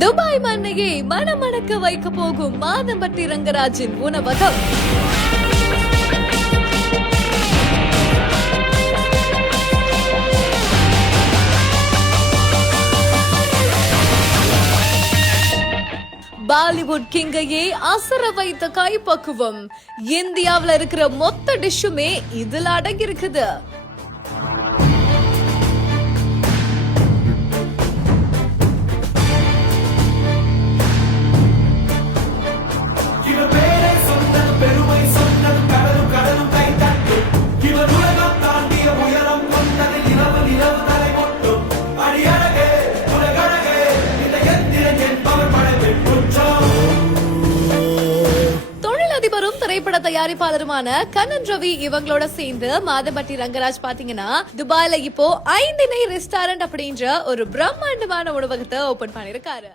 Dubai மண்ணையை மணமணக்க வைக்க போகும் மாதம்பட்டி ரங்கராஜின் உணவகம். பாலிவுட் கிங்கையே அசர வைத்த கைப்பக்குவம். இந்தியாவுல இருக்கிற மொத்த டிஷ்ஷுமே இதுல அடங்கி இருக்குது. தொழிலதிபரும் திரைப்பட தயாரிப்பாளருமான கண்ணன் ரவி இவங்களோட சேர்ந்து மாதம்பட்டி ரங்கராஜ் பாத்தீங்கன்னா துபாயில இப்போ 5 இணை ரெஸ்டாரண்ட் அப்படின்ற ஒரு பிரம்மாண்டமான உணவகத்தை ஓபன் பண்ணிருக்காரு.